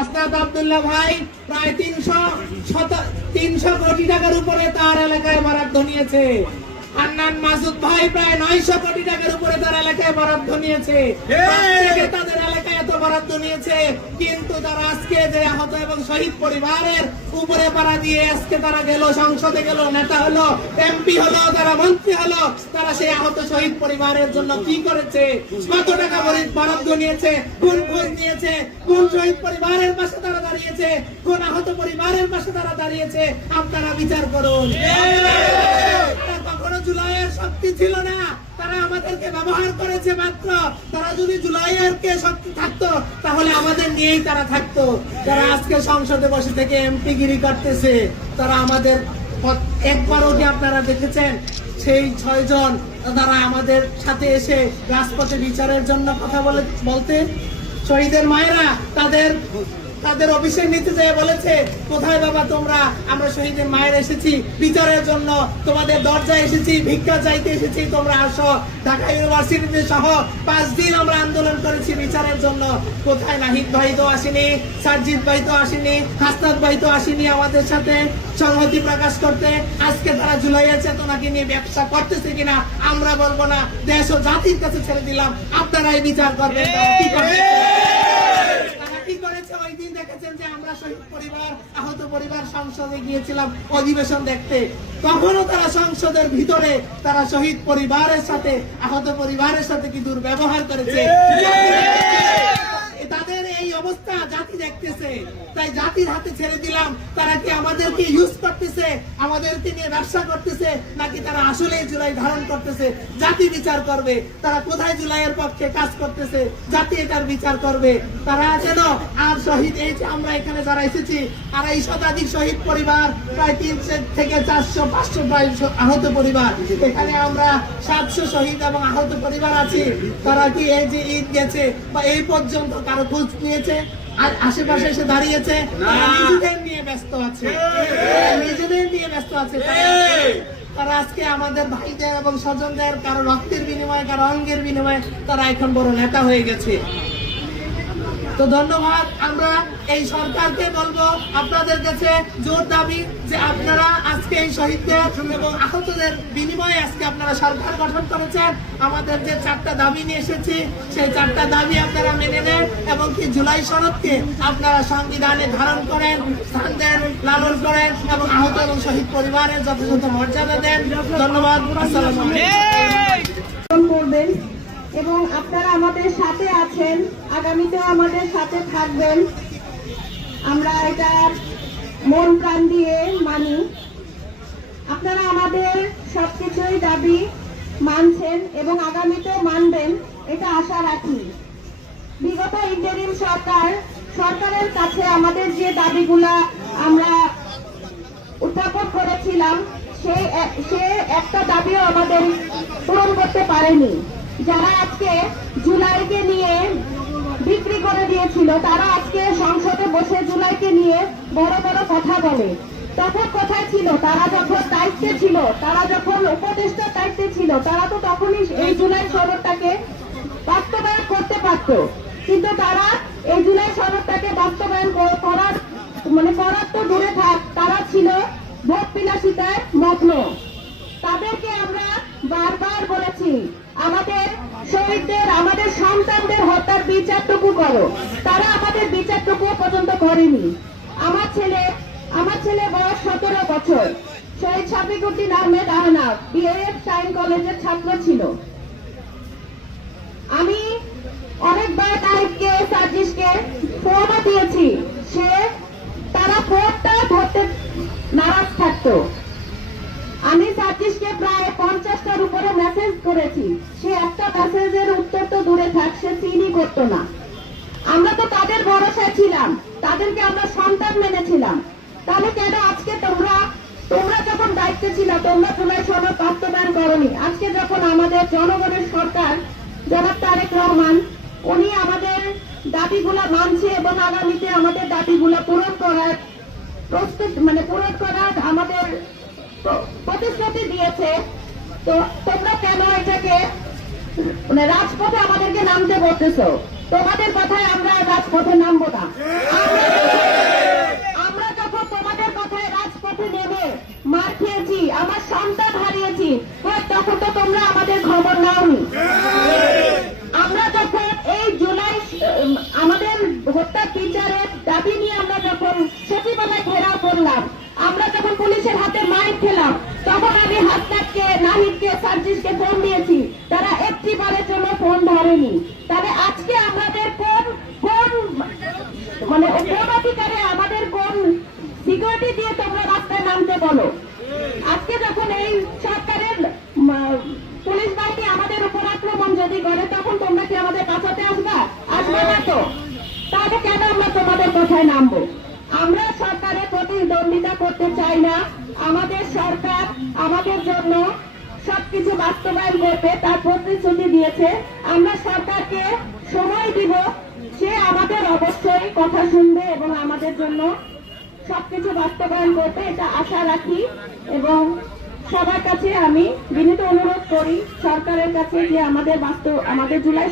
হাসনাত আব্দুল্লাহ ভাই প্রায় 300 কোটি টাকার উপরে তার এলাকায় বরাদ্দ নিয়েছে। হান্নান মাসুদ ভাই প্রায় 900 কোটি টাকার উপরে তার এলাকায় বরাদ্দ নিয়েছে। তাদের এলাকায় এত বরাদ্দ নিয়েছে, কিন্তু তারা আজকে যে আহত এবং শহীদ পরিবারের উপরে পাড়া দিয়ে আজকে তারা গেল, সংসদে গেল, নেতা হলো, এমপি হলো, তারা মন্ত্রী হলো, তারা সেই আহত শহীদ পরিবারের জন্য কি করেছে, কত টাকা বরাদ্দ নিয়েছে, কোন খোঁজ নিয়েছে, কোন শহীদ পরিবারের পাশে তারা দাঁড়িয়েছে, কোন আহত পরিবারের পাশে তারা দাঁড়িয়েছে, আপনারা বিচার করুন। কখনো জুলাইয়ের শক্তি ছিল না, তারা আমাদেরকে ব্যবহার করেছে মাত্র। তারা যদি জুলাইয়ের কে শক্তি থাকতো তাহলে আমাদের নিয়েই তারা থাকতো। যারা আজকে সংসদে বসে থেকে এমপি গিরি করতেছে, তারা আমাদের একবারও কি আপনারা দেখেছেন সেই 6 জন তারা আমাদের সাথে এসে রাজপথে বিচারের জন্য কথা বলতে শহীদের মায়েরা তাদের অফিসের নিচে যেয়ে বলেছে, কোথায় বাবা তোমরা? আমরা শহীদের মায়ের এসেছি বিচারের জন্য, তোমাদের দরজায় এসেছি, ভিক্ষা চাইতে এসেছি, তোমরা আসো। ঢাকা ইউনিভার্সিটিতে সহ 5 দিন আমরা আন্দোলন করেছি বিচারের জন্য। কোথায়? নাহিদ ভাই তো আসেনি, সাজিদ ভাই তো আসেনি, হাসনাত ভাই তো আসেনি আমাদের সাথে সংহতি প্রকাশ করতে। আজকে তারা জুলাইয়ের চেতনাকে নিয়ে ব্যবসা করতেছে কিনা আমরা বলবো না, দেশ ও জাতির কাছে ছেড়ে দিলাম, আপনারাই বিচার করবেন। কি করেছে? ওই দিন দেখেছেন যে আমরা শহীদ পরিবার, আহত পরিবার সংসদে গিয়েছিলাম অধিবেশন দেখতে। কখনো তারা সংসদের ভিতরে তারা শহীদ পরিবারের সাথে, আহত পরিবারের সাথে কি দুর্ব্যবহার করেছে? তাদের এই অবস্থা জাতি দেখতেছে, তাই জাতির হাতে ছেড়ে দিলাম। তারা কি আমাদেরকে ইউজ করতেছে, আমাদেরকে নিয়ে ব্যবসা করতেছে, নাকি তারা আসলে জুলাই ধারণ করতেছে? জাতি বিচার করবে তারা কোথায় জুলাইয়ের পক্ষে কাজ করতেছে, জাতি এটার বিচার করবে। তারা যেন আর শহীদ, এই যে আমরা এখানে যারা এসেছি 250 শতাধিক শহীদ পরিবার, প্রায় 300 থেকে 400 500 প্রায় আহত পরিবার, এখানে আমরা 700 শহীদ এবং আহত পরিবার আছি। তারা কি এই যে ঈদ গেছে বা এই পর্যন্ত কারো খোঁজ নিয়েছে? আর আশেপাশে এসে দাঁড়িয়েছে? নিজেদের নিয়ে ব্যস্ত আছে, নিজেদের নিয়ে ব্যস্ত আছে। তারা আজকে আমাদের ভাইদের এবং স্বজনদের কারো রক্তের বিনিময়ে, কারো অঙ্গের বিনিময়ে তারা এখন বড় নেতা হয়ে গেছে। তো ধন্যবাদ। আমরা এই সরকারকে বলবো, আপনাদের কাছে জোর দাবি যে আপনারা আজকে এই শহীদদের এবং আহতদের বিনিময়ে আজকে আপনারা সরকার গঠন করেছেন। আমাদের যে 4টা দাবি নিয়ে এসেছি, সেই 4টা দাবি আপনারা মেনে নেন এবং কি জুলাই সনদকে আপনারা সংবিধানে ধারণ করেন, স্থান দেন, লালন করেন এবং আহত এবং শহীদ পরিবারের যথাযথ মর্যাদা দেন। ধন্যবাদ। আসসালামু আলাইকুম। এবং আপনারা আমাদের সাথে আছেন, আগামীতেও আমাদের সাথে থাকবেন, আমরা এটা মন প্রাণ দিয়ে মানি। আপনারা আমাদের সবকিছুই দাবি মানছেন এবং আগামীতেও মানবেন, এটা আশা রাখি। বিগত ইন্টারিম সরকারের কাছে আমাদের যে দাবিগুলা আমরা উত্থাপন করেছিলাম, সে একটা দাবিও আমাদের পূরণ করতে পারেনি। যারা আজকে জুলাইকে নিয়ে বিক্রি করে দিয়েছিল, তারা আজকে সংসদে বসে জুলাইকে নিয়ে বড় বড় কথা বলে। তখন কোথায় ছিল? তারা যখন দায়িত্বে ছিল, তারা যখন উপদেষ্টার দায়িত্বে ছিল, তারা তো তখনই এই জুলাই সনদটাকে বাস্তবায়ন করতে পারত। কিন্তু তারা এই জুলাই সনদটাকে বাস্তবায়ন করার তো দূরে থাক, তারা ছিল ভোট বিলাসিতায় মগ্ন। তাদেরকে আমরা বারবার বলেছি, আমাদের শহীদদের, আমাদের সন্তানদের হত্যার বিচারটুকু করো। তারা আমাদের বিচারটুকু পর্যন্ত করেনি। আমার ছেলে বয়স 17 বছর, শহীদ শাফিকুদ্দিন আহমেদ আহনাফ বিএএফ সাইন কলেজের ছাত্র ছিল। আমি অনেকবার তারিখকে, সাজিশকে ফোনও দিয়েছি, তারা ফোনটা ধরতে নারাজ থাকতো। আমি সাজিশকে প্রায় 50টার উপরে মেসেজ করেছি, সে একটা মেসেজের উত্তর তো দূরে থাক, সে সিনই করতো না। আমরা তো তাদের ভরসায় ছিলাম, তাদেরকে আমরা সন্তান মেনেছিলাম। তাহলে কেন আজকে তোমরা যখন দায়িত্বে ছিল, তোমরা জুলাই সনদ বাস্তবায়ন করনি? আজকে যখন আমাদের জনগণের সরকার জনাব তারেক রহমান, উনি আমাদের দাবিগুলা মানছে এবং আগামীতে আমাদের দাবিগুলা পূরণ করার আমাদের প্রতিশ্রুতি দিয়েছে, তো তোমরা কেন এটাকে রাজপথে আমাদেরকে নামতে বলতেছো? তোমাদের কথায় আমরা রাজপথে নামবো না। বিচারের দাবি নিয়ে আমরা যখন সচিবালয় ঘেরাও করলাম, আমরা যখন পুলিশের হাতে মাইর খেলাম, তখন আমি হাসনাতকে, নাহিদকে, সার্জিসকে ফোন দিয়েছি, তারা একটি বারের জন্য ফোন ধরেনি। তাহলে আজকে আমাদের কোন কোন মানে কোন অধিকারে, আমাদের কোন সিকিউরিটি দিয়ে তোমরা রাস্তায় নামতে বলো? আজকে যখন এই সরকারের পুলিশ বাহিনী আমাদের উপর আক্রমণ যদি করে, তখন তোমরা কি আমাদের বাঁচাতে আসবা? আসবে না তো। তাহলে কেন আমরা তোমাদের কোথায় নামবো? আমরা সরকারের প্রতিদ্বন্দ্বিতা করতে চাই না। আমাদের সরকার আমাদের জন্য সবকিছু বাস্তবায়ন করবে, তার প্রতিশ্রুতি দিয়েছে। আমরা সরকারকে সময় দিব, সে আমাদের অবশ্যই কথা শুনবে এবং আমাদের জন্য সবকিছু বাস্তবায়ন করবে, এটা আশা রাখি। এবং সবার কাছে আমি বিনীত অনুরোধ করি সরকারের কাছে যে আমাদের জুলাই